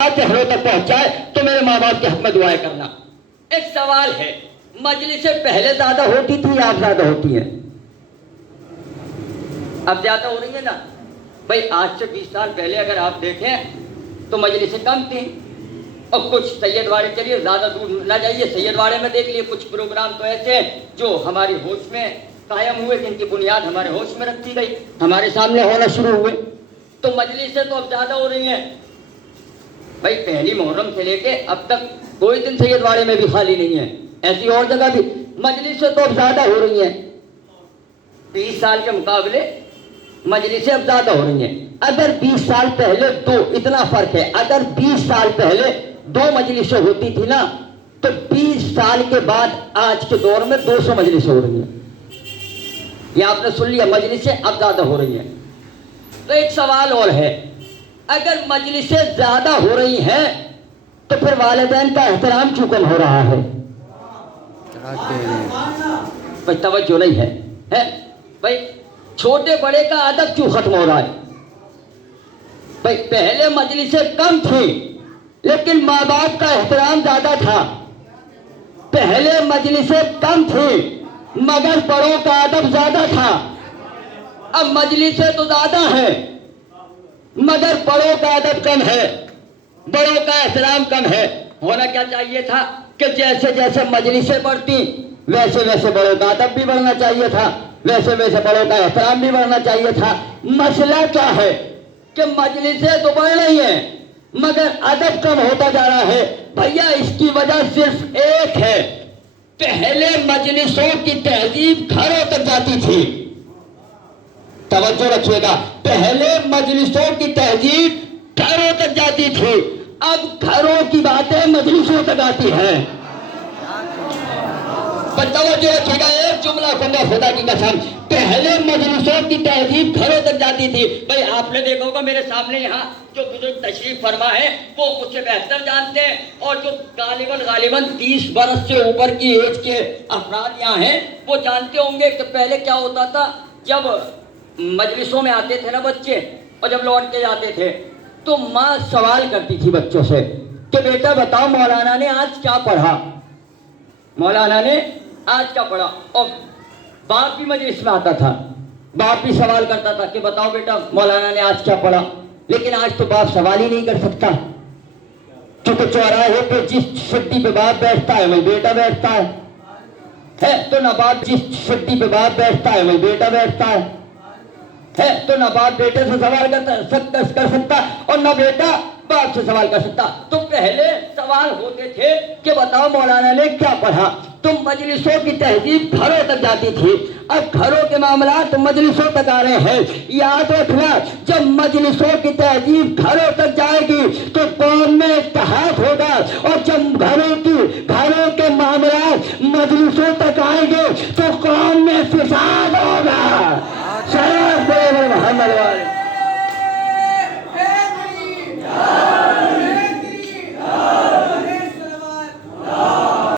کے گھروں تک پہنچائے تو میرے ماں باپ کے حق میں دعائیں کرنا۔ ایک سوال ہے، مجلس سے پہلے زیادہ ہوتی تھی یا اب زیادہ ہوتی ہے؟ اب زیادہ ہو رہی ہے نا بھائی۔ آج سے 20 سال پہلے اگر آپ دیکھیں تو مجلسیں کم تھیں، اور کچھ سید واڑے، چلیے زیادہ دور نہ جائیے، سید واڑے میں دیکھ لیے کچھ پروگرام تو ایسے ہیں جو ہماری ہوش میں قائم ہوئے، جن کی بنیاد ہمارے ہوش میں رکھی گئی، ہمارے سامنے ہونا شروع ہوئے۔ تو مجلسیں تو اب زیادہ ہو رہی ہیں بھائی۔ پہلی محرم سے لے کے اب تک کوئی دن سید واڑے میں بھی خالی نہیں ہے، ایسی اور جگہ بھی مجلسیں تو اب زیادہ ہو رہی ہیں۔ 20 سال کے مقابلے مجلسیں اب زیادہ ہو رہی ہیں۔ اگر 20 سال پہلے اتنا فرق ہے، اگر 20 سال پہلے 2 مجلسیں ہوتی تھی نا، تو 20 سال کے بعد آج کے دور میں 200 مجلسیں ہو رہی ہیں۔ یہ آپ نے سن لیا، مجلسیں اب زیادہ ہو رہی ہیں۔ تو ایک سوال اور ہے، اگر مجلسیں زیادہ ہو رہی ہیں تو پھر والدین کا احترام کیوں کم ہو رہا ہے؟ بھائی توجہ نہیں ہے بھائی، چھوٹے بڑے کا ادب کیوں ختم ہو رہا ہے؟ بھائی پہلے مجلسیں کم تھی لیکن ماں باپ کا احترام زیادہ تھا۔ پہلے مجلسیں کم تھی مگر بڑوں کا ادب زیادہ تھا۔ اب مجلسیں تو زیادہ ہیں مگر بڑوں کا ادب کم ہے، بڑوں کا احترام کم ہے۔ ہونا کیا چاہیے تھا کہ جیسے جیسے مجلسیں بڑھتی ویسے ویسے بڑوں کا ادب بھی بڑھنا چاہیے تھا، ویسے ویسے بڑوں کا احترام بھی بڑھنا چاہیے تھا۔ مسئلہ کیا ہے کہ مجلسیں تو بڑھ رہی ہیں مگر ادب کم ہوتا جا رہا ہے۔ بھیا اس کی وجہ صرف ایک ہے، پہلے مجلسوں کی تہذیب گھروں تک جاتی تھی۔ توجہ رکھیے گا، پہلے مجلسوں کی تہذیب گھروں تک جاتی تھی، اب گھروں کی باتیں مجلسوں تک آتی ہیں۔ پر توجہ رکھیے گا، ایک جملہ کہوں خدا کی قسم، پہلے مجلسوں کی تہذیب گھروں تک جاتی تھی۔ بھائی آپ نے دیکھا ہوگا میرے سامنے یہاں جو بزرگ تشریف فرما ہے وہ مجھ سے بہتر جانتے ہیں، اور جو غالباً 30 برس سے اوپر کی ایج کے افراد یہاں ہیں وہ جانتے ہوں گے کہ پہلے کیا ہوتا تھا۔ جب مجلسوں میں آتے تھے نا بچے، اور جب لوٹ کے جاتے تھے تو ماں سوال کرتی تھی بچوں سے کہ بیٹا بتاؤ مولانا نے آج کیا پڑھا، مولانا نے آج کیا پڑھا۔ اور باپ بھی مجلس میں آتا تھا، باپ بھی سوال کرتا تھا کہ بتاؤ بیٹا مولانا نے آج کیا پڑھا۔ لیکن آج تو باپ سوال ہی نہیں کر سکتا، کیونکہ چوراہے پہ جس سٹی پہ باپ بیٹھتا ہے وہیں بیٹا بیٹھتا ہے تو نہ باپ جس سٹی پہ باپ بیٹھتا ہے وہیں بیٹا بیٹھتا ہے تو نہ باپ بیٹے سے سوال کر سکتا اور نہ بیٹا باپ سے سوال کر سکتا۔ تو پہلے سوال ہوتے تھے کہ بتاؤ مولانا نے کیا پڑھا۔ تو مجلسوں کی تہذیب گھروں تک جاتی تھی، اب گھروں کے معاملات مجلسوں تک آ رہے ہیں۔ یاد رکھنا، جب مجلسوں کی تہذیب گھروں تک جائے گی تو قوم میں اتحاد ہوگا، اور جب گھروں کے معاملات مجلسوں تک آئیں گے تو قوم میں فساد ہوگا۔ محمد والے